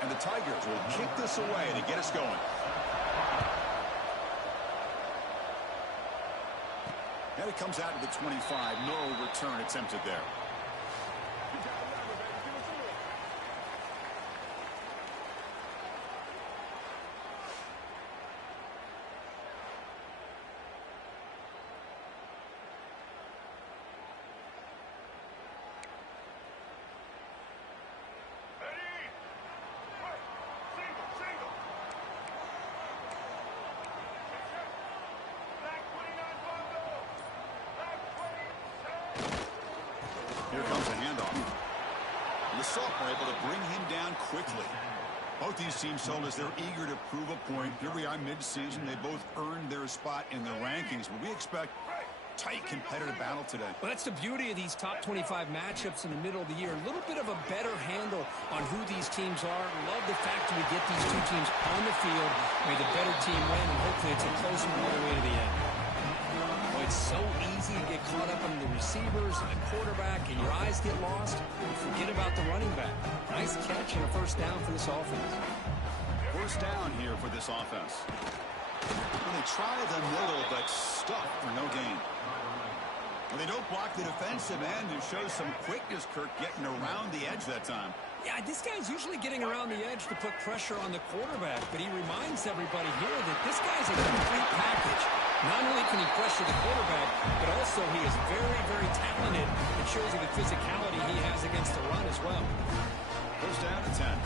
And the Tigers will kick this away to get us going. And it comes out to the 25. No return attempted there. Here comes a handoff. The sophomore able to bring him down quickly. Both these teams told us they're eager to prove a point. Here we are mid-season. They both earned their spot in the rankings, but we expect tight competitive battle today. Well, that's the beauty of these top 25 matchups in the middle of the year. A little bit of a better handle on who these teams are. Love the fact that we get these two teams on the field. May the better team win, and hopefully it's a close one all the way to the end. It's so easy to get caught up in the receivers and the quarterback, and your eyes get lost. You forget about the running back. Nice catch and a first down for this offense. First down here for this offense. Well, they try the middle, but stuck for no gain. Well, they don't block the defensive end and show some quickness, Kirk, getting around the edge that time. Yeah, this guy's usually getting around the edge to put pressure on the quarterback, but he reminds everybody here that this guy's a complete package. Not only can he pressure the quarterback, but also he is very, very talented. It shows you the physicality he has against the run as well. First down to 10.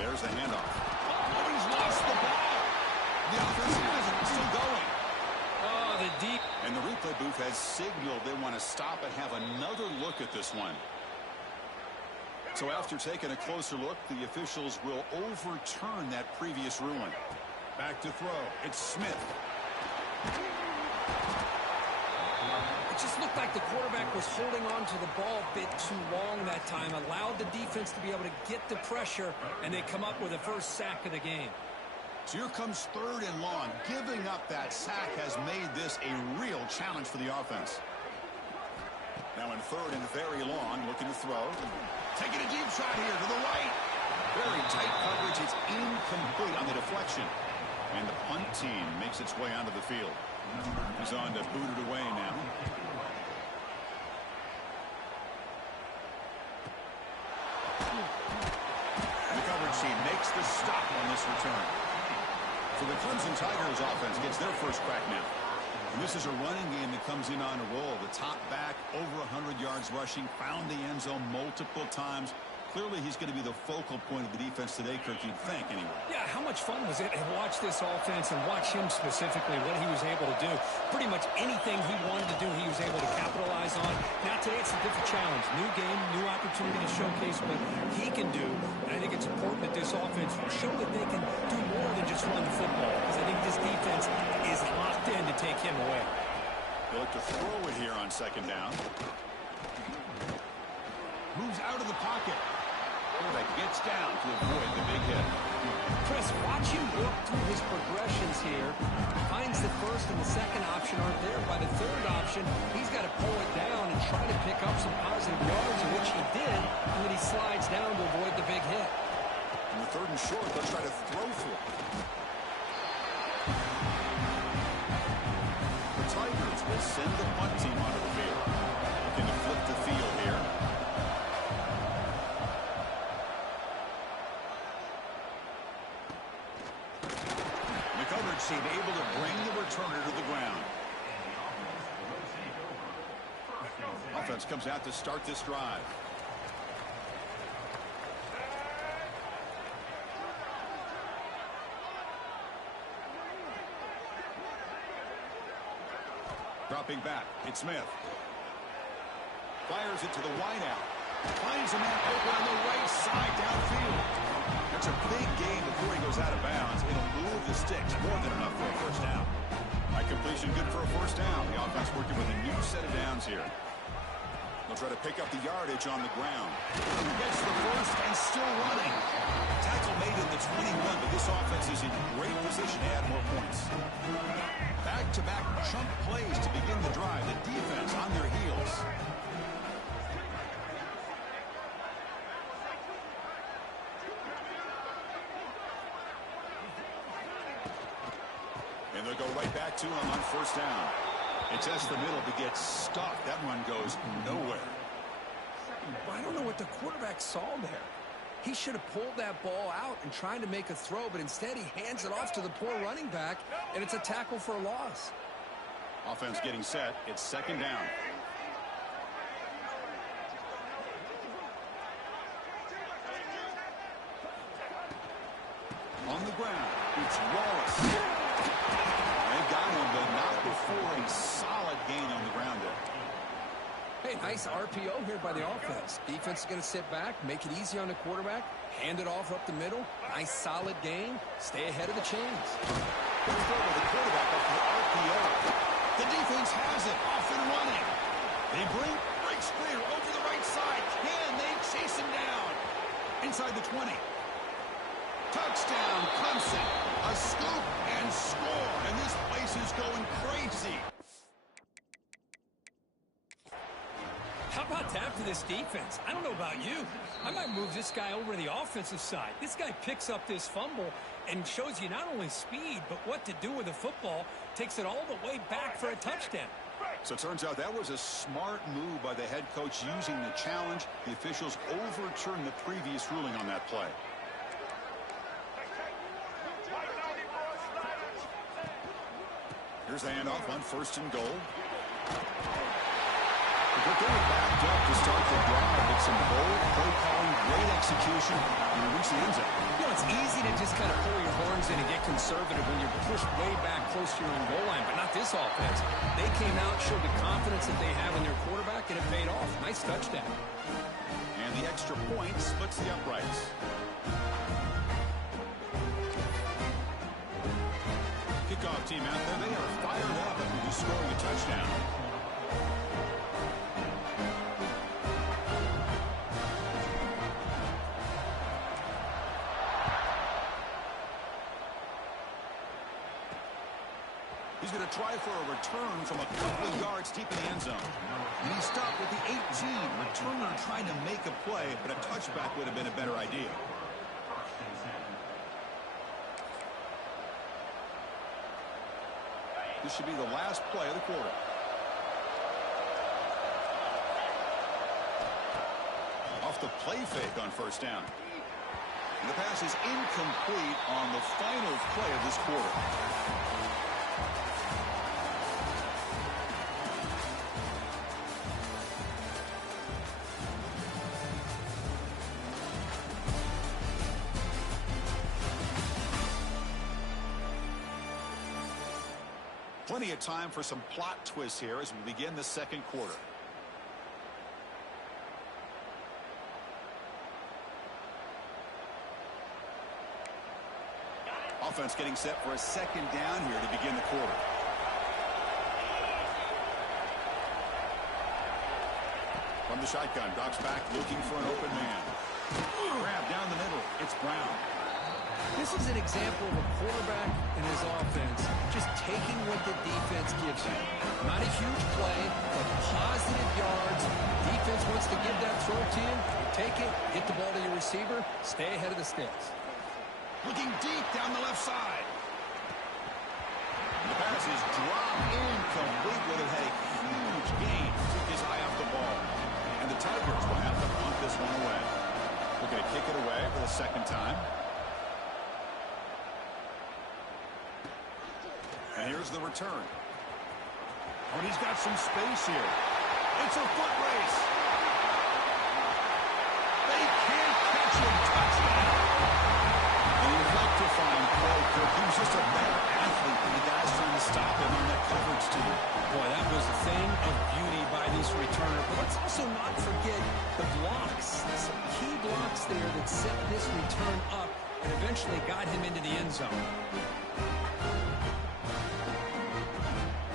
There's the handoff. Oh, he's lost the ball. The offense is still going. Oh, the deep. And the replay booth has signaled they want to stop and have another look at this one. So after taking a closer look, the officials will overturn that previous ruling. Back to throw. It's Smith. It just looked like the quarterback was holding on to the ball a bit too long that time, allowed the defense to be able to get the pressure, and they come up with the first sack of the game. So here comes 3rd and long. Giving up that sack has made this a real challenge for the offense. Now in 3rd and very long, looking to throw. Taking a deep shot here to the right. Very tight coverage. It's incomplete on the deflection. And the punt team makes its way onto the field. He's on to boot it away now. The coverage team makes the stop on this return. So the Clemson Tigers offense gets their first crack now. And this is a running game that comes in on a roll. The top back, over 100 yards rushing, found the end zone multiple times. Clearly, he's going to be the focal point of the defense today, Kirk, you'd think, anyway. Yeah, how much fun was it to watch this offense and watch him specifically, what he was able to do. Pretty much anything he wanted to do, he was able to capitalize on. Now, today, it's a different challenge. New game, new opportunity to showcase what he can do. And I think it's important that this offense will show that they can do more than just run the football, because I think this defense is locked in to take him away. They look to throw it here on 2nd down. Moves out of the pocket. Quarterback gets down to avoid the big hit. Chris, watch him work through his progressions here. Finds the first and the second option aren't there. By the 3rd option, he's got to pull it down and try to pick up some positive yards, which he did, and then he slides down to avoid the big hit. And the 3rd and short, they'll try to throw for it. The Tigers will send the punt team onto the field. Looking to flip the field here. Team able to bring the returner to the ground. Offense comes out to start this drive. Dropping back, it's Smith. Fires it to the wideout. Finds a man open on the right side downfield. That's a big gain before he goes out of bounds. It'll move the sticks more than enough for a first down. That completion good for a first down. The offense working with a new set of downs here. They'll try to pick up the yardage on the ground. Gets the first and still running. Tackle made in the 21, but this offense is in great position to add more points. Back-to-back chunk plays to begin the drive. The defense on their heels. And they'll go right back to him on first down. It tests the middle but gets stuck. That run goes nowhere. I don't know what the quarterback saw there. He should have pulled that ball out and tried to make a throw, but instead he hands it off to the poor running back, and it's a tackle for a loss. Offense getting set. It's second down. On the ground, it's Wallace. They got him, but not before a solid gain on the ground there. Hey, nice RPO here by the offense. Defense is going to sit back, make it easy on the quarterback, hand it off up the middle. Nice solid gain. Stay ahead of the chains. Good throw by the quarterback off the RPO. The defense has it, off and running. They breaks clear over the right side. Can they chase him down? Inside the 20. Touchdown, Clemson. A scoop and score. And this place is going crazy. How about that for this defense? I don't know about you. I might move this guy over to the offensive side. This guy picks up this fumble and shows you not only speed, but what to do with the football. Takes it all the way back for a touchdown. So it turns out that was a smart move by the head coach using the challenge. The officials overturned the previous ruling on that play. Here's the handoff on first and goal. But they were backed up to start the drive. It's some bold play calling, great execution, and they reach the end zone. You know, it's easy to just kind of pull your horns in and get conservative when you're pushed way back close to your own goal line, but not this offense. They came out, showed the confidence that they have in their quarterback, and it paid off. Nice touchdown. And the extra point splits the uprights. Kickoff team out there, they are fired up after just scoring a touchdown. He's going to try for a return from a couple of yards deep in the end zone. And he stopped with the 18. Returner trying to make a play, but a touchback would have been a better idea. This should be the last play of the quarter. Off the play fake on first down. And the pass is incomplete on the final play of this quarter. Plenty of time for some plot twists here as we begin the second quarter. Offense getting set for a second down here to begin the quarter. From the shotgun, drops back looking for an open man. Grab down the middle. It's Brown. This is an example of a quarterback and his offense just taking what the defense gives you. Not a huge play, but positive yards. Defense wants to give that throw to you. You take it, get the ball to your receiver, stay ahead of the sticks. Looking deep down the left side. The pass is dropped incomplete. Would have had a huge gain. Took his eye off the ball. And the Tigers will have to punt this one away. Looking to kick it away for the second time. And here's the return. Oh, and he's got some space here. It's a foot race. They can't catch him. Touchdown. And he was electrifying play. He was just a better athlete than the guys trying to stop him on that coverage team. Boy, that was a thing of beauty by this returner. But let's also not forget the blocks. Some key blocks there that set this return up and eventually got him into the end zone.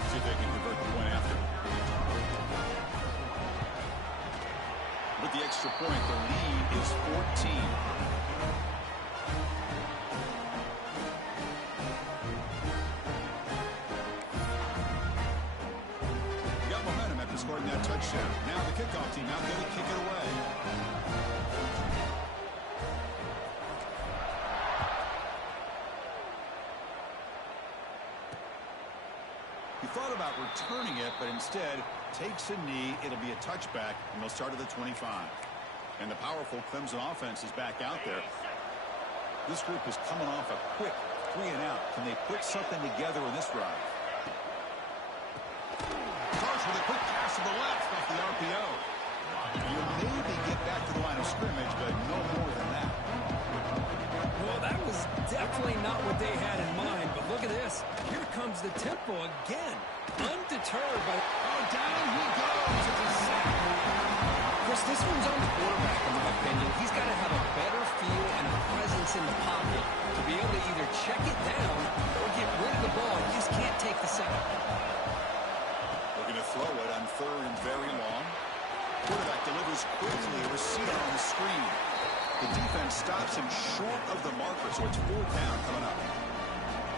See if they can convert the point after. With the extra point, the lead is 14. Got momentum after scoring that touchdown. Now the kickoff team out there to kick it away. thought about returning it, but instead takes a knee. It'll be a touchback, and they'll start at the 25. And the powerful Clemson offense is back out there. This group is coming off a quick 3-and-out. Can they put something together in this drive? Starts with a quick pass to the left off the RPO. You maybe get back to the line of scrimmage, but no more than that. Well, that was definitely not what they had in mind, but look at this. Here comes the tempo again. Undeterred by... Oh, down he goes. It's a sack. Chris, this one's on the quarterback, in my opinion. He's got to have a better feel and presence in the pocket to be able to either check it down or get rid of the ball. He just can't take the sack. Looking to throw it on 3rd and very long. Quarterback delivers quickly. Receiver on the screen. The defense stops him short of the marker, so it's 4th down coming up.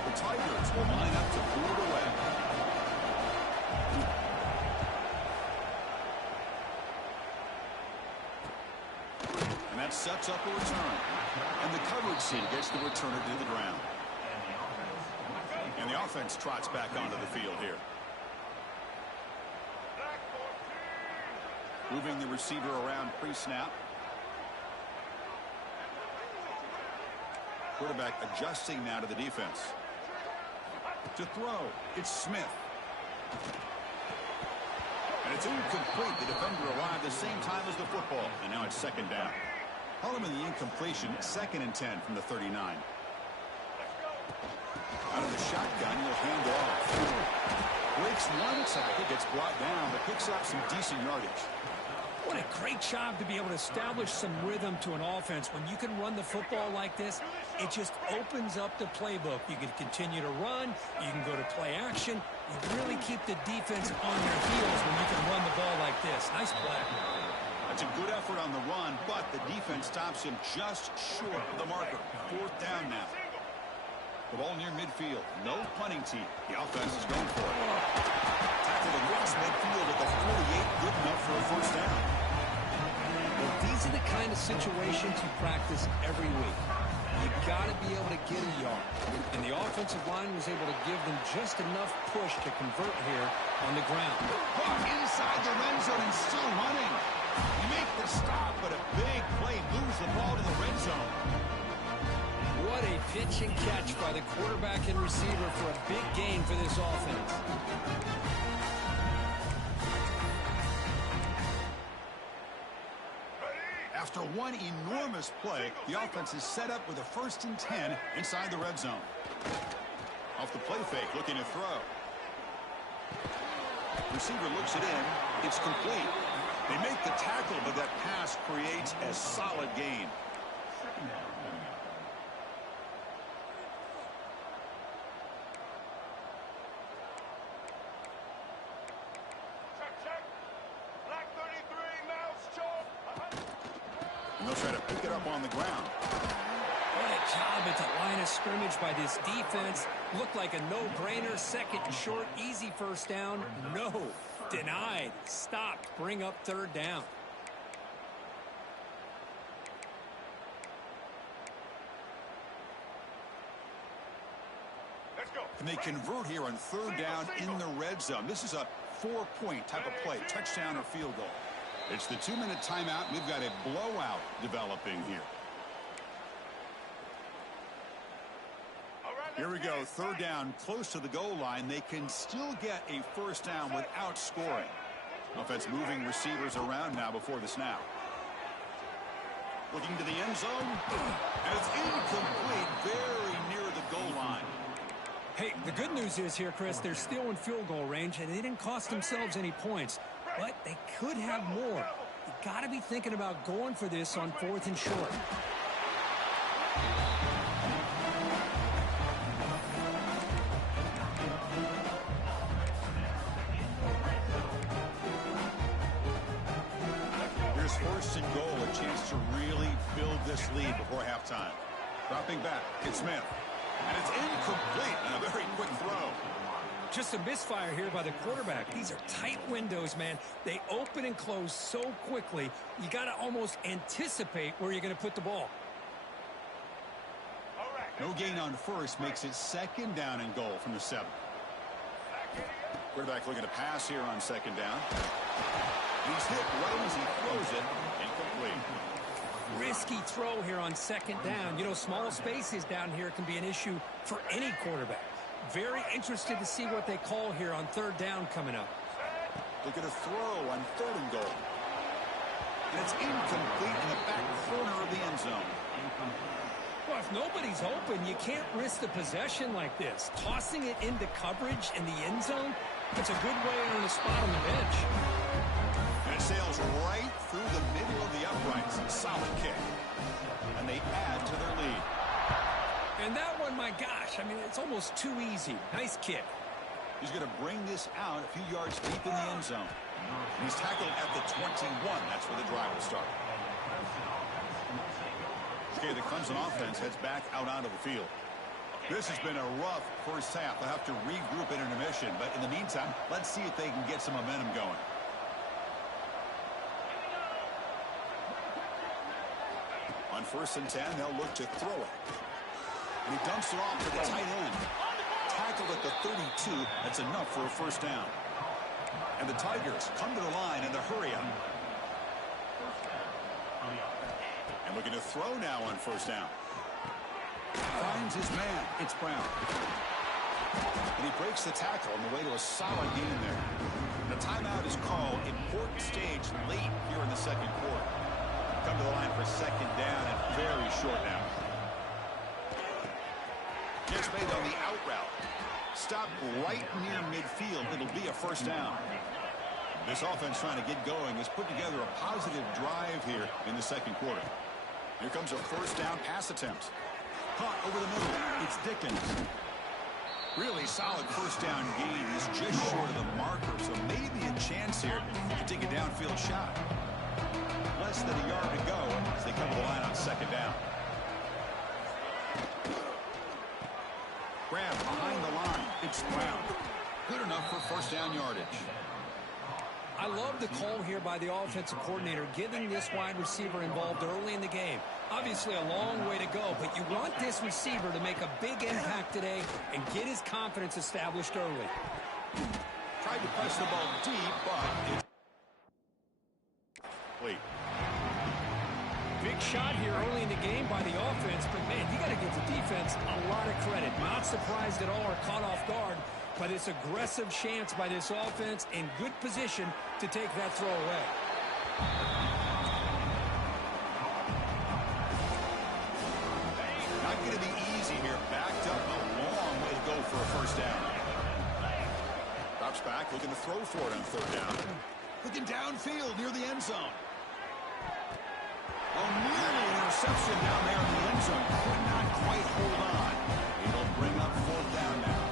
The Tigers will line up to boot away. And that sets up a return. And the coverage seat gets the returner to the ground. And the offense trots back onto the field here. Moving the receiver around pre-snap. Quarterback adjusting now to the defense. To throw, it's Smith. And it's incomplete. The defender arrived the same time as the football. And now it's 2nd down. Holloman the incompletion, 2nd and 10 from the 39. Out of the shotgun, he'll hand off. Breaks one tackle, gets brought down, but picks up some decent yardage. What a great job to be able to establish some rhythm to an offense. When you can run the football like this, it just opens up the playbook. You can continue to run. You can go to play action. You really keep the defense on their heels when you can run the ball like this. Nice play. That's a good effort on the run, but the defense stops him just short of the marker. 4th down now. The ball near midfield. No punting team. The offense is going for it. Tackle across midfield at the 48. Good enough for a 1st down. Well, these are the kind of situations you practice every week. You've got to be able to get a yard. And the offensive line was able to give them just enough push to convert here on the ground. Buck inside the red zone and still running. You make the stop, but a big play moves the ball to the red zone. What a pitch and catch by the quarterback and receiver for a big gain for this offense. After one enormous play, the offense is set up with a 1st and 10 inside the red zone. Off the play fake, looking to throw. Receiver looks it in. It's complete. They make the tackle, but that pass creates a solid gain. And they'll try to pick it up on the ground. What a job at the line of scrimmage by this defense. Looked like a no-brainer. 2nd and short, easy 1st down. No. Denied. Stopped. Bring up 3rd down. And they convert here on 3rd down in the red zone. This is a 4-point type of play, touchdown or field goal. It's the 2-minute timeout. We've got a blowout developing here. Here we go, 3rd down, close to the goal line. They can still get a 1st down without scoring. Offense moving receivers around now before the snap. Looking to the end zone, and it's incomplete, very near the goal line. Hey, the good news is here, Chris, they're still in field goal range, and they didn't cost themselves any points. But they could have more. You got to be thinking about going for this on 4th and short. Here's 1st and goal, a chance to really build this lead before halftime. Dropping back, it's Smith. And it's incomplete, and a very quick throw. Just a misfire here by the quarterback. These are tight windows, man. They open and close so quickly, you got to almost anticipate where you're going to put the ball. No gain on 1st makes it 2nd down and goal from the 7. Quarterback looking to pass here on second down. He's hit right as he throws it. Incomplete. Risky throw here on second down. You know, small spaces down here can be an issue for any quarterback. Very interested to see what they call here on third down coming up. Looking to throw on third and goal. And it's incomplete in the back corner of the end zone. Well, if nobody's open, you can't risk the possession like this. Tossing it into coverage in the end zone, it's a good way on the spot on the bench. And it sails right through the middle of the uprights. Solid kick. And they add to their lead. And that one, my gosh, I mean, it's almost too easy. Nice kick. He's going to bring this out a few yards deep in the end zone. And he's tackled at the 21. That's where the drive will start. Okay, the Clemson offense heads back out onto the field. This has been a rough first half. They'll have to regroup at intermission. But in the meantime, let's see if they can get some momentum going. On 1st and 10, they'll look to throw it. And he dumps it off to the tight end. Tackled at the 32. That's enough for a first down. And the Tigers come to the line in the hurry up. And looking to throw now on first down. Finds his man. It's Brown. And he breaks the tackle on the way to a solid gain there. The timeout is called. Important stage late here in the second quarter. Come to the line for second down and very short now. It's made on the out route. Stopped right near midfield. It'll be a first down. This offense trying to get going has put together a positive drive here in the second quarter. Here comes a first down pass attempt. Caught over the middle. It's Dickens. Really solid first down gain. He's just short of the marker, so maybe a chance here to take a downfield shot. Less than a yard to go as they come to the line on second down. Grab behind the line. It's Brown. Good enough for first down yardage. I love the call here by the offensive coordinator, getting this wide receiver involved early in the game. Obviously a long way to go, but you want this receiver to make a big impact today and get his confidence established early. Tried to press the ball deep, but it's complete. Big shot here early in the game by the offense, but man, you got to give the defense a lot of credit. Not surprised at all or caught off guard, but it's aggressive chance by this offense in good position to take that throw away. Not going to be easy here. Backed up a long way to go for a first down. Drops back, looking to throw for it on third down. Looking downfield near the end zone. Oh, nearly an interception down there in the end zone. Could not quite hold on. It'll bring up fourth down now.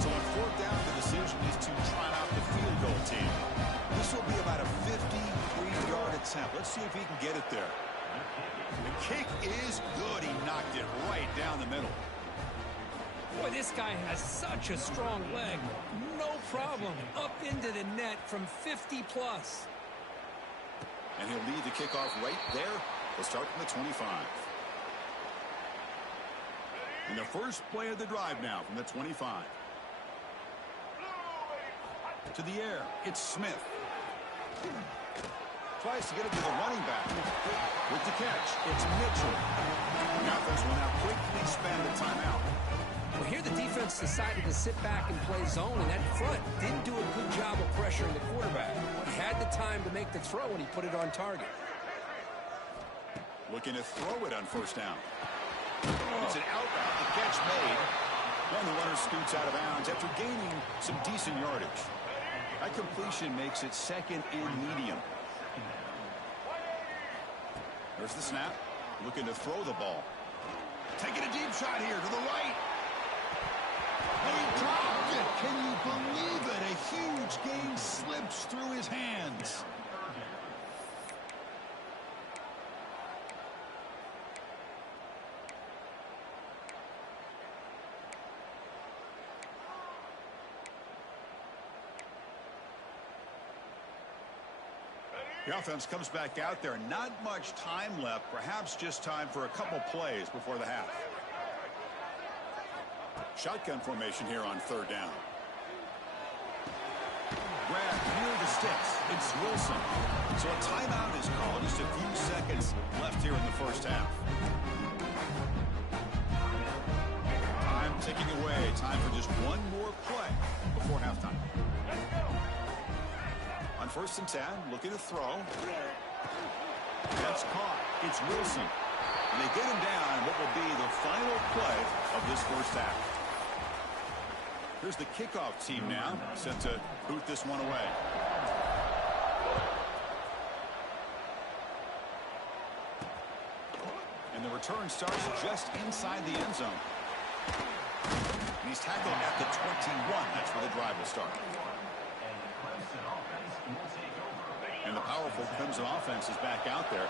So on fourth down, the decision is to trot out the field goal team. This will be about a 53-yard attempt. Let's see if he can get it there. The kick is good. He knocked it right down the middle. Boy, this guy has such a strong leg. No problem. Up into the net from 50-plus. And he'll lead the kickoff right there. We'll start from the 25. And the first play of the drive now from the 25. To the air, it's Smith. Tries to get it to the running back. With the catch, it's Mitchell. The offense will now quickly spend a timeout. Well, here the defense decided to sit back and play zone, and that front didn't do a good job of pressuring the quarterback. He had the time to make the throw, and he put it on target. Looking to throw it on first down. It's an out route. The catch made. And the runner scoots out of bounds after gaining some decent yardage. That completion makes it second and medium. There's the snap. Looking to throw the ball. Taking a deep shot here to the right. And he dropped it. Can you believe it? A huge gain slips through his hands. The offense comes back out there. Not much time left. Perhaps just time for a couple plays before the half. Shotgun formation here on third down. sticks. It's Wilson. So a timeout is called. Just a few seconds left here in the first half. Time ticking away. Time for just one more play before halftime. On 1st and 10, looking to throw. That's caught. It's Wilson. And they get him down in what will be the final play of this first half. Here's the kickoff team now, set to boot this one away. And the return starts just inside the end zone. And he's tackled at the 21. That's where the drive will start. And the powerful Clemson offense is back out there.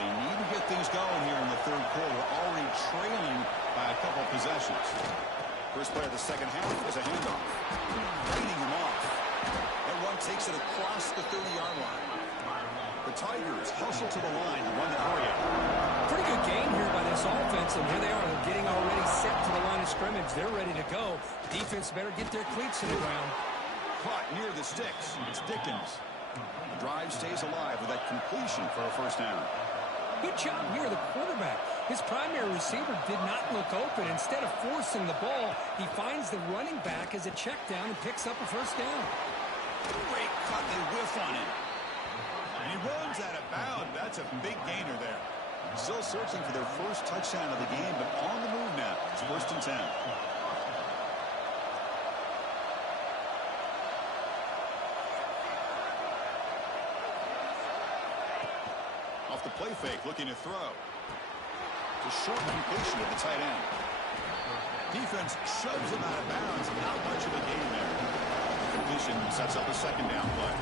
They need to get things going here in the third quarter. Already trailing by a couple possessions. First play of the second half is a handoff. Leading him off. That one takes it across the 30-yard line. The Tigers hustle to the line to run the hurry up. Pretty good game here by this offense, and here they are. They're getting already set to the line of scrimmage. They're ready to go. Defense better get their cleats to the ground. Caught near the sticks. It's Dickens. The drive stays alive with that completion for a first down. Good job here, the quarterback. His primary receiver did not look open. Instead of forcing the ball, he finds the running back as a check down and picks up a first down. Great cut. They whiff on him. And he runs out of bounds. That's a big gainer there. Still searching for their first touchdown of the game, but on the move now. It's 1st and 10. Off the play fake, looking to throw. It's a short completion at the tight end. Defense shoves him out of bounds. Not much of a gain there. Completion sets up a second down play.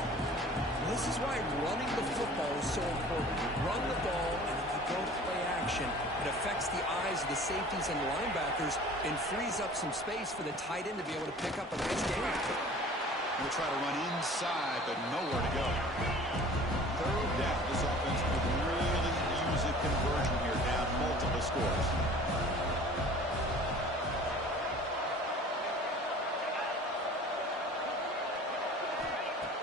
This is why running the football is so important. Run the ball, and if you don't play action, it affects the eyes of the safeties and linebackers and frees up some space for the tight end to be able to pick up a nice gain. We'll try to run inside, but nowhere to go. Third down. This offense could really use a conversion here, down multiple scores.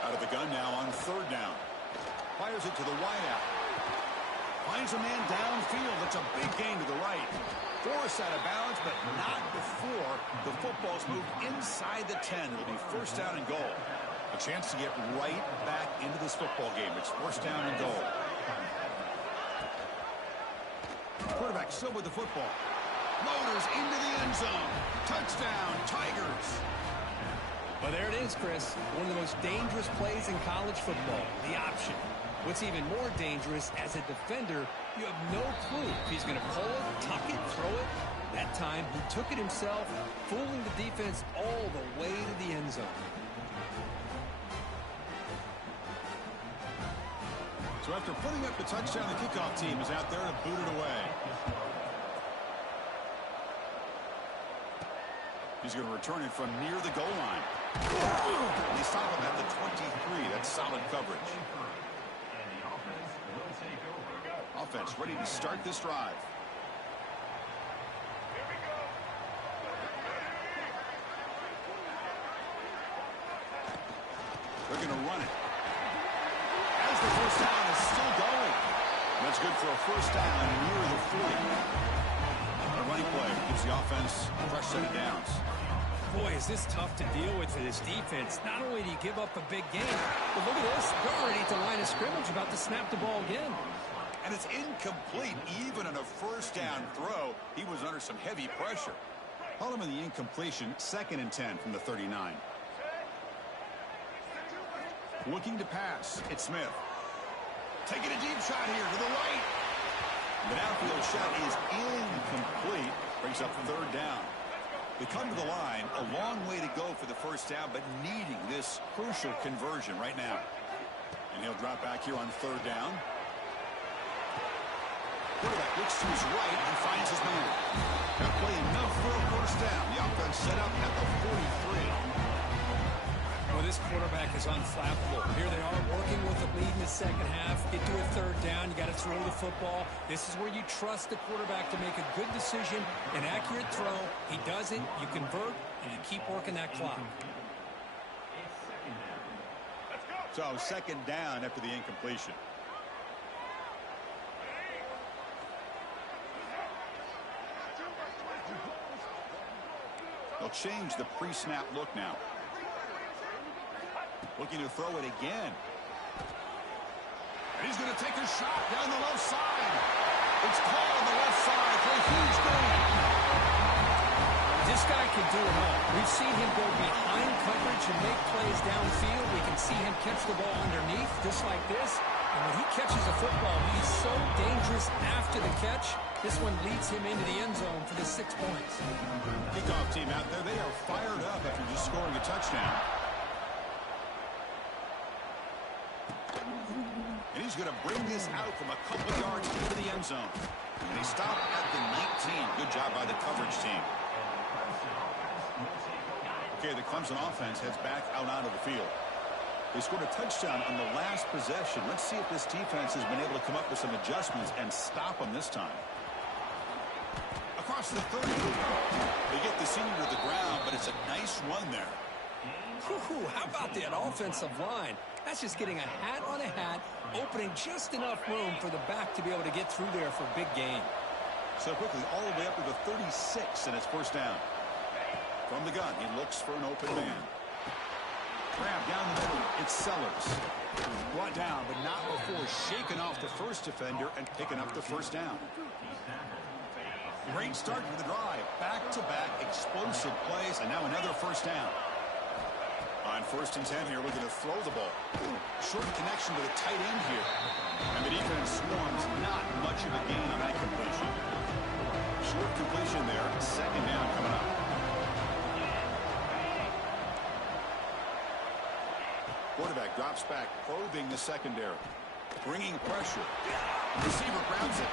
Out of the gun now on 3rd down. Fires it to the wideout. Finds a man downfield. That's a big gain to the right. Forced out of bounds, but not before the football's moved inside the 10. It'll be first down and goal. A chance to get right back into this football game. It's first down and goal. Quarterback still with the football. Loaders into the end zone. Touchdown, Tigers. Well, there it is, Chris. One of the most dangerous plays in college football, the option. What's even more dangerous, as a defender, you have no clue if he's going to pull it, tuck it, throw it. That time, he took it himself, fooling the defense all the way to the end zone. So after putting up the touchdown, the kickoff team is out there to boot it away. He's going to return it from near the goal line. They stop him at the 23. That's solid coverage. Offense ready to start this drive. They're going to run it. As the first down is still going. That's good for a first down near the 40. A running play gives the offense a fresh set of downs. Boy, is this tough to deal with for this defense. Not only do you give up a big game, but look at this. They're already at the line of scrimmage, about to snap the ball again. And it's incomplete. Even on a first down throw, he was under some heavy pressure. Call him in the incompletion, 2nd and 10 from the 39. Looking to pass, it's Smith. Taking a deep shot here to the right. The downfield shot is incomplete. Brings up 3rd down. They come to the line, a long way to go for the first down, but needing this crucial conversion right now. And he'll drop back here on 3rd down. Quarterback looks to his right and finds his man. That play enough for a first down. The offense set up at the 43. Well, this quarterback is unflappable. Here they are working with the lead in the second half. Get to a 3rd down. You got to throw the football. This is where you trust the quarterback to make a good decision, an accurate throw. He does it, you convert, and you keep working that clock. So second down after the incompletion. They'll change the pre-snap look now. Looking to throw it again. And he's going to take a shot down the left side. It's caught on the left side for a huge gain. This guy can do it all. We've seen him go behind coverage and make plays downfield. We can see him catch the ball underneath, just like this. And when he catches a football, he's so dangerous after the catch. This one leads him into the end zone for the 6 points. Kickoff team out there, they are fired up after just scoring a touchdown. And he's going to bring this out from a couple yards into the end zone. And he stopped at the 19. Good job by the coverage team. Okay, the Clemson offense heads back out onto the field. They scored a touchdown on the last possession. Let's see if this defense has been able to come up with some adjustments and stop them this time. Across the 30. They get the senior to the ground, but it's a nice run there. How about that offensive line? That's just getting a hat on a hat, opening just enough room for the back to be able to get through there for a big gain. So quickly, all the way up to the 36, and it's first down. From the gun, he looks for an open man. Grab down the middle. It's Sellers. Brought down, but not before shaking off the first defender and picking up the first down. Great start to the drive. Back-to-back explosive plays, and now another first down. On 1st and 10 here, looking to throw the ball. Short connection to the tight end here. And the defense swarms, not much of a gain on that completion. Short completion there. Second down coming up. Quarterback drops back, probing the secondary. Bringing pressure. The receiver grabs it.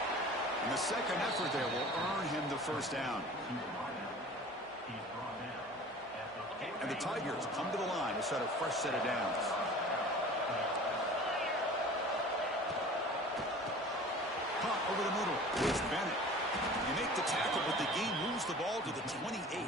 And the second effort there will earn him the first down. And the Tigers come to the line to set a fresh set of downs. Pop over the middle. It's Bennett. You make the tackle, but the game moves the ball to the 28.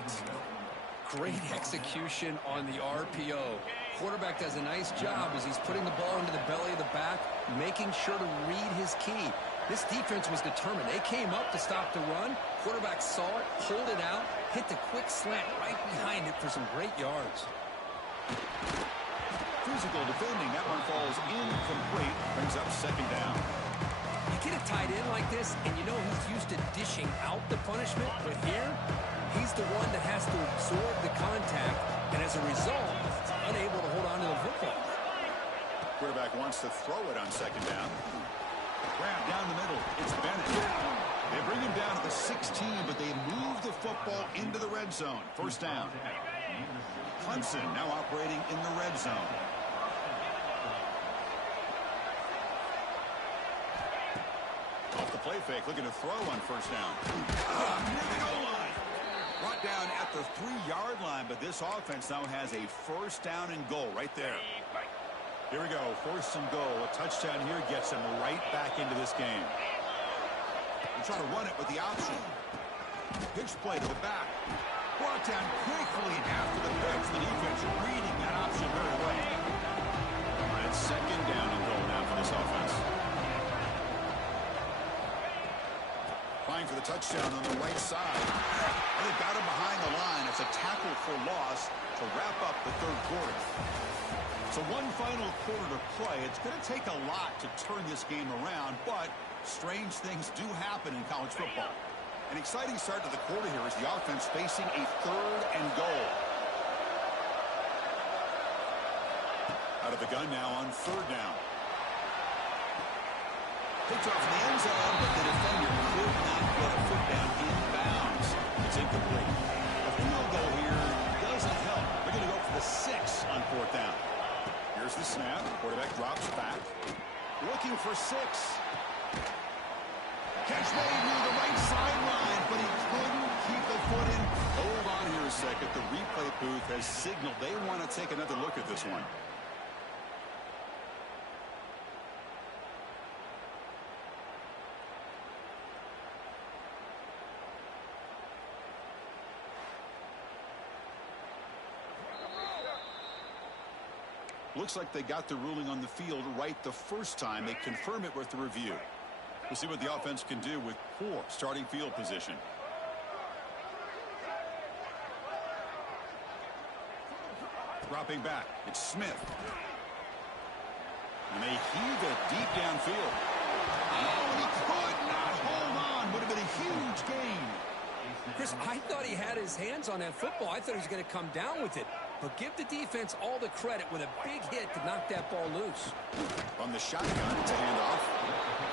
Great execution on the RPO. Quarterback does a nice job as he's putting the ball into the belly of the back, making sure to read his key. This defense was determined. They came up to stop the run. Quarterback saw it, pulled it out, hit the quick slant right behind it for some great yards. Physical defending. That one falls incomplete. Brings up second down. You get a tight end like this, and you know he's used to dishing out the punishment, but here, he's the one that has to absorb the contact, and as a result, unable to hold on to the football. Quarterback wants to throw it on second down. Grab down the middle. It's Bennett. They bring him down to the 16, but they move the football into the red zone. First down. Clemson now operating in the red zone. Off the play fake, looking to throw on first down. Near the goal line. Brought down at the 3-yard line, but this offense now has a first down and goal right there. Here we go, 1st and goal. A touchdown here gets them right back into this game. They try to run it with the option. Pitch play to the back. Brought down quickly after the pitch. The defense reading that option very well. All right, second down and goal now for this offense. Trying for the touchdown on the right side. And they got him behind the line. It's a tackle for loss to wrap up the third quarter. So one final quarter to play. It's going to take a lot to turn this game around, but strange things do happen in college football. An exciting start to the quarter here as the offense facing a 3rd and goal. Out of the gun now on 3rd down. Picked off in the end zone, but the defender could not put a foot down in bounds. It's incomplete. A field goal here doesn't help. They're going to go for the 6 on 4th down. Here's the snap. Quarterback drops back. Looking for 6. Catch made near the right sideline, but he couldn't keep the foot in. Hold on here a second. The replay booth has signaled they want to take another look at this one. Looks like they got the ruling on the field right the first time. They confirm it with the review. We'll see what the offense can do with poor starting field position. Dropping back, it's Smith. And they heave it deep downfield. Oh, and he could not hold on. Would have been a huge gain. Chris, I thought he had his hands on that football. I thought he was going to come down with it. But give the defense all the credit with a big hit to knock that ball loose. From the shotgun to handoff.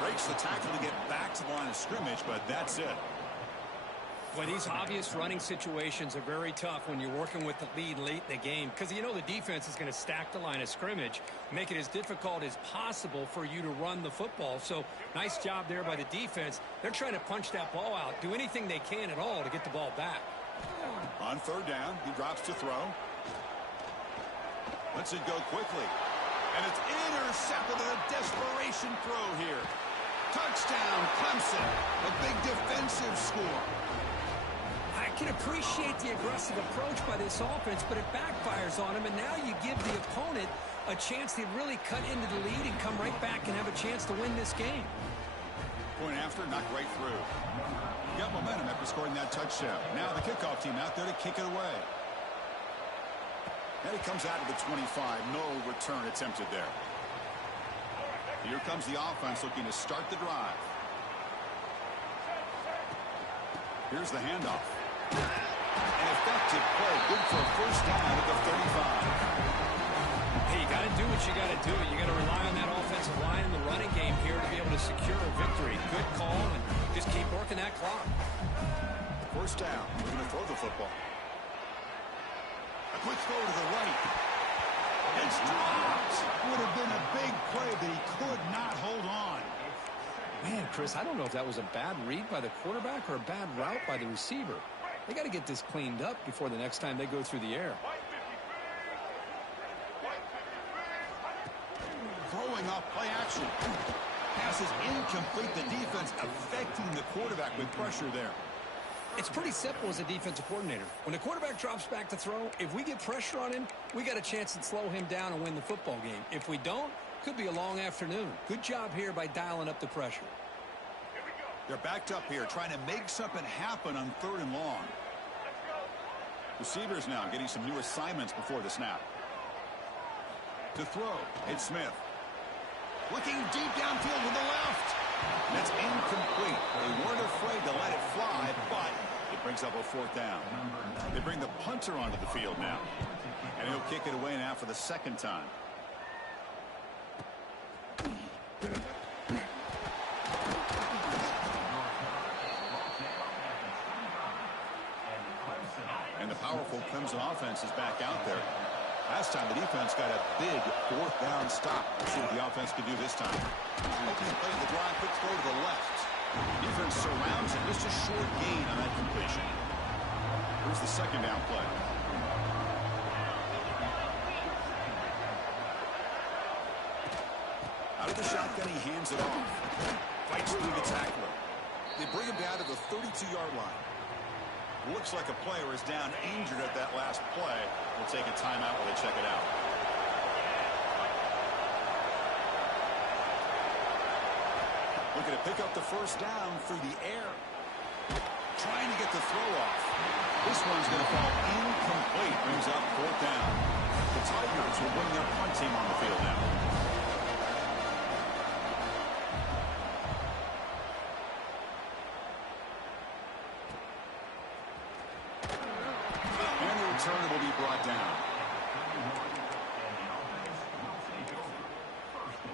Breaks the tackle to get back to the line of scrimmage, but that's it. Well, these obvious running situations are very tough when you're working with the lead late in the game because you know the defense is going to stack the line of scrimmage, make it as difficult as possible for you to run the football. So nice job there by the defense. They're trying to punch that ball out, do anything they can at all to get the ball back. On third down, he drops to throw. Lets it go quickly. And it's intercepted in a desperation throw here. Touchdown, Clemson. A big defensive score. I can appreciate the aggressive approach by this offense, but it backfires on him, and now you give the opponent a chance to really cut into the lead and come right back and have a chance to win this game. Point after, knocked right through. Got momentum after scoring that touchdown. Now the kickoff team out there to kick it away. And he comes out of the 25. No return attempted there. Here comes the offense looking to start the drive. Here's the handoff. An effective play. Good for a first down at the 35. Hey, you got to do what you got to do. You got to rely on that offensive line in the running game here to be able to secure a victory. Good call, and just keep working that clock. First down. We're going to throw the football. A quick throw to the right. It's dropped. Would have been a big play, but he could not hold on. Man, Chris, I don't know if that was a bad read by the quarterback or a bad route by the receiver. They got to get this cleaned up before the next time they go through the air. Throwing off play action. Pass is incomplete. The defense affecting the quarterback with pressure there. It's pretty simple as a defensive coordinator. When the quarterback drops back to throw, if we get pressure on him, we got a chance to slow him down and win the football game. If we don't, could be a long afternoon. Good job here by dialing up the pressure. They're backed up here, trying to make something happen on third and long. Receivers now getting some new assignments before the snap. To throw, it's Smith. Looking deep downfield to the left. That's incomplete. They weren't afraid to let it fly, but it brings up a fourth down. They bring the punter onto the field now. And he'll kick it away now for the second time. And the powerful Clemson offense is back out there. Last time the defense got a big fourth down stop. Let's see what the offense can do this time. Opening play of the drive, quick throw to the left. Defense surrounds it, just a short gain on that completion. Here's the second down play. Out of the shotgun, he hands it off. Fights through the tackler. They bring him down to the 32-yard line. Looks like a player is down injured at that last play. We'll take a timeout while they check it out. Looking to pick up the first down through the air. Trying to get the throw off. This one's going to fall incomplete. Brings up fourth down. The Tigers will bring their punt team on the field now. Return will be brought down.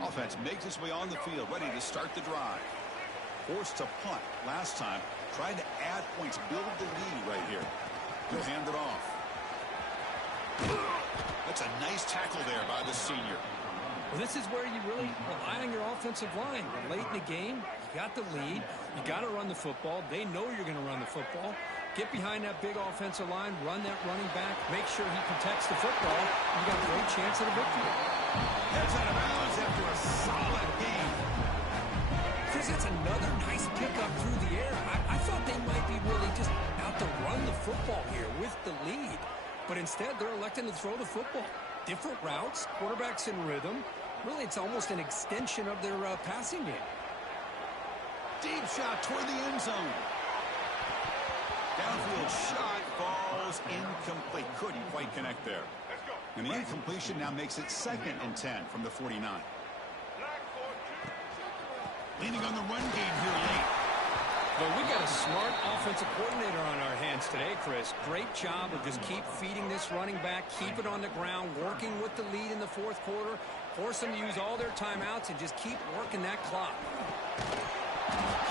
Offense makes its way on the field, ready to start the drive. Forced to punt last time, trying to add points, build the lead right here. He'll hand it off. That's a nice tackle there by the senior. Well, this is where you really rely on your offensive line. You're late in the game, you got the lead, you got to run the football. They know you're going to run the football. Get behind that big offensive line, run that running back, make sure he protects the football. You got a great chance at a victory. Heads out of bounds after a solid game. Chris, that's another nice pickup through the air. I thought they might be really just out to run the football here with the lead. But instead, they're electing to throw the football. Different routes, quarterbacks in rhythm. Really, it's almost an extension of their passing game. Deep shot toward the end zone. Downfield shot falls incomplete. Couldn't quite connect there. And the incompletion now makes it 2nd and 10 from the 49. Leaning on the run game here late. Well, we got a smart offensive coordinator on our hands today, Chris. Great job of just keep feeding this running back, keep it on the ground, working with the lead in the 4th quarter, force them to use all their timeouts, and just keep working that clock.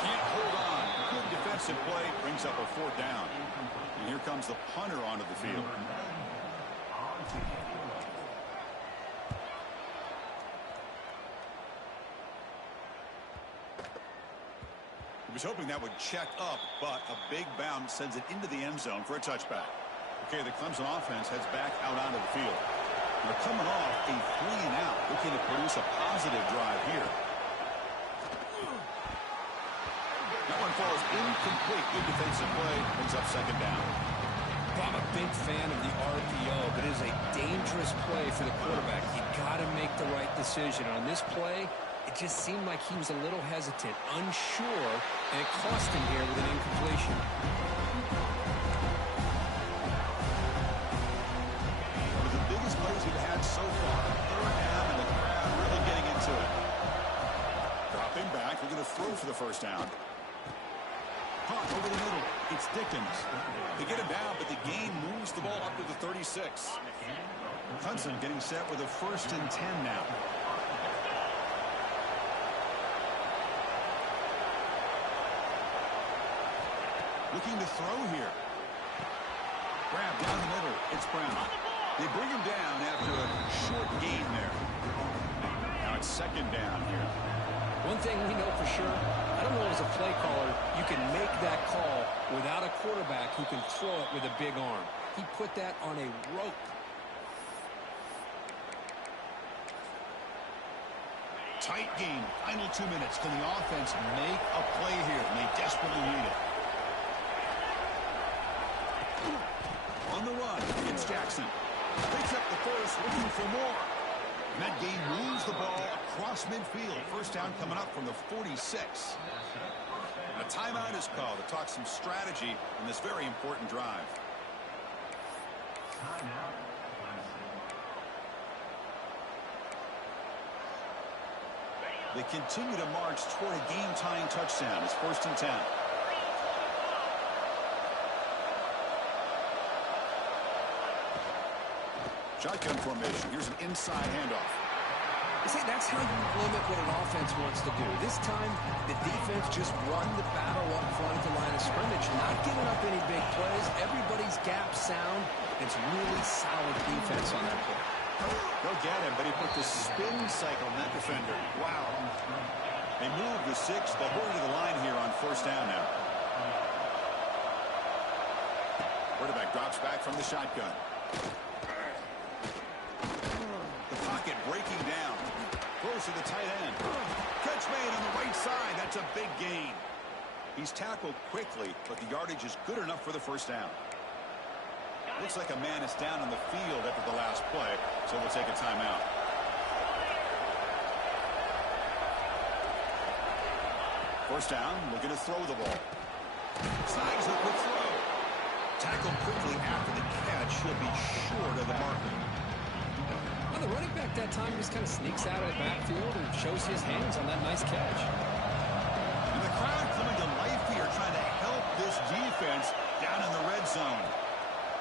Can't hold on. Good defensive play brings up a 4th down. And here comes the punter onto the field. He was hoping that would check up, but a big bounce sends it into the end zone for a touchback. Okay, the Clemson offense heads back out onto the field. They're coming off a 3-and-out, looking to produce a positive drive here. That one falls incomplete. Good defensive play. Brings up 2nd down. I'm a big fan of the RPO, but it is a dangerous play for the quarterback. You got to make the right decision. On this play, it just seemed like he was a little hesitant, unsure, and it cost him here with an incompletion. One of the biggest plays we've had so far. 3rd down, and the crowd really getting into it. Dropping back, looking to throw for the 1st down. Caught over the middle. It's Dickens. They get him down, but the gain moves the ball up to the 36. Clemson getting set with a 1st and 10 now. Looking to throw here. Grab down the middle. It's Brown. They bring him down after a short gain there. Now it's 2nd down here. One thing we know for sure, I don't know as a play caller, you can make that call without a quarterback who can throw it with a big arm. He put that on a rope. Tight game. Final 2 minutes. Can the offense make a play here? And they desperately need it. On the run, it's Jackson. Picks up the 1st, looking for more. And that game moves the ball across midfield. 1st down coming up from the 46. And a timeout is called to talk some strategy in this very important drive. They continue to march toward a game-tying touchdown. It's 1st and 10. Shotgun formation. Here's an inside handoff. You see, that's how you limit what an offense wants to do. This time, the defense just run the battle up front at the line of scrimmage, not giving up any big plays. Everybody's gap sound. It's really solid defense on that play. Go get him, but he put the spin cycle on that defender. Wow. They move the 6. They'll hurry to the line here on 1st down now. Quarterback drops back from the shotgun. Pocket breaking down. Throws to the tight end. Catch made on the right side. That's a big gain. He's tackled quickly, but the yardage is good enough for the 1st down. Looks like a man is down on the field after the last play, so we'll take a timeout. First down, looking to throw the ball. Snags a quick throw. Tackled quickly after the catch. He'll be short of the marker. The running back that time just kind of sneaks out of the backfield and shows his hands on that nice catch. And the crowd coming to life here, trying to help this defense down in the red zone.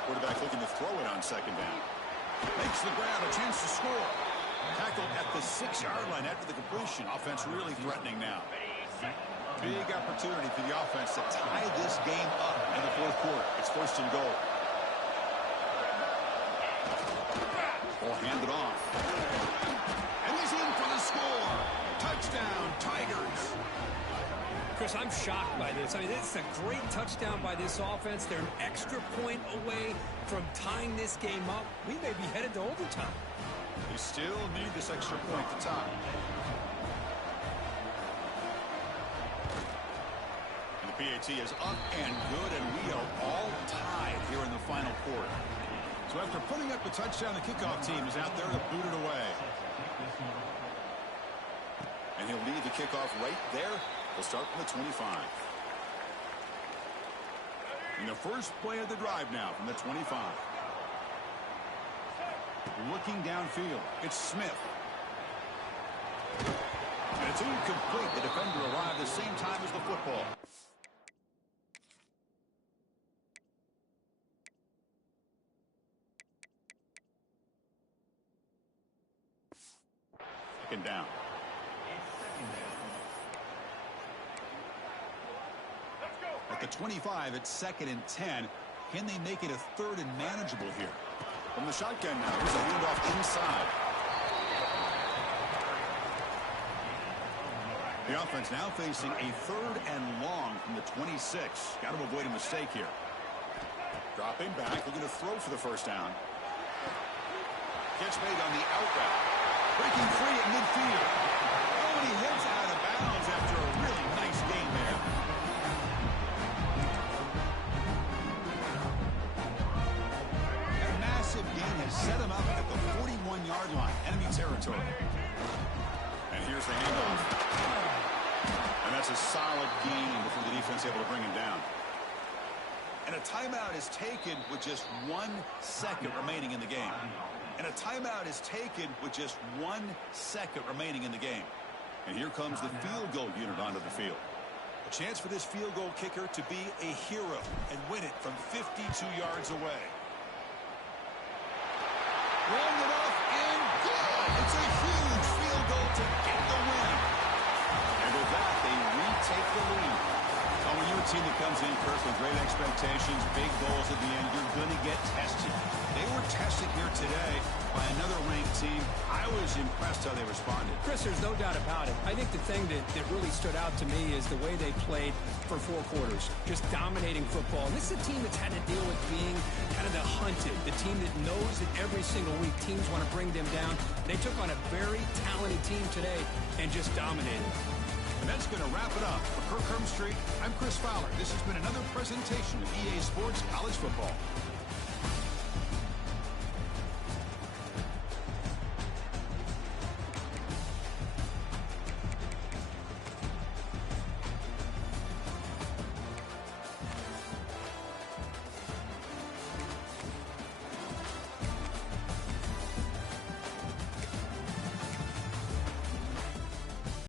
Quarterback looking to throw it on 2nd down. Makes the grab, a chance to score. Tackled at the 6-yard line after the completion. Offense really threatening now. Big opportunity for the offense to tie this game up in the 4th quarter. It's 1st and goal. Ball handed off. And he's in for the score. Touchdown, Tigers. Chris, I'm shocked by this. I mean, it's a great touchdown by this offense. They're an extra point away from tying this game up. We may be headed to overtime. They still need this extra point to tie. And the PAT is up and good, and we are all tied here in the final quarter. So after putting up the touchdown, the kickoff team is out there to boot it away. And he'll leave the kickoff right there. They'll start from the 25. And the first play of the drive now from the 25. Looking downfield, it's Smith. And it's incomplete. The defender arrived the same time as the football. Second down. At the 25, it's 2nd and 10. Can they make it a 3rd and manageable here? From the shotgun now, here's a handoff inside. The offense now facing a 3rd and long from the 26. Got to avoid a mistake here. Dropping back, looking to throw for the first down. Catch made on the out route. Breaking free at midfield. Oh, and he heads out of bounds after a really nice game there. That massive gain has set him up at the 41-yard line, enemy territory. And here's the handoff. And that's a solid gain before the defense able to bring him down. And a timeout is taken with just 1 second remaining in the game. And a timeout is taken with just 1 second remaining in the game. And here comes the field goal unit onto the field. A chance for this field goal kicker to be a hero and win it from 52 yards away. Rolling it off and good! It's a huge field goal to get the win. And with that, they retake the lead. Oh, when you're a team that comes in, Kirk, with great expectations, big goals at the end, you're going to get tested. They were tested here today by another ranked team. I was impressed how they responded. Chris, there's no doubt about it. I think the thing that really stood out to me is the way they played for 4 quarters, just dominating football. And this is a team that's had to deal with being kind of the hunted, the team that knows that every single week teams want to bring them down. They took on a very talented team today and just dominated. And that's going to wrap it up. For Kirk Street, I'm Chris Fowler. This has been another presentation of EA Sports College Football.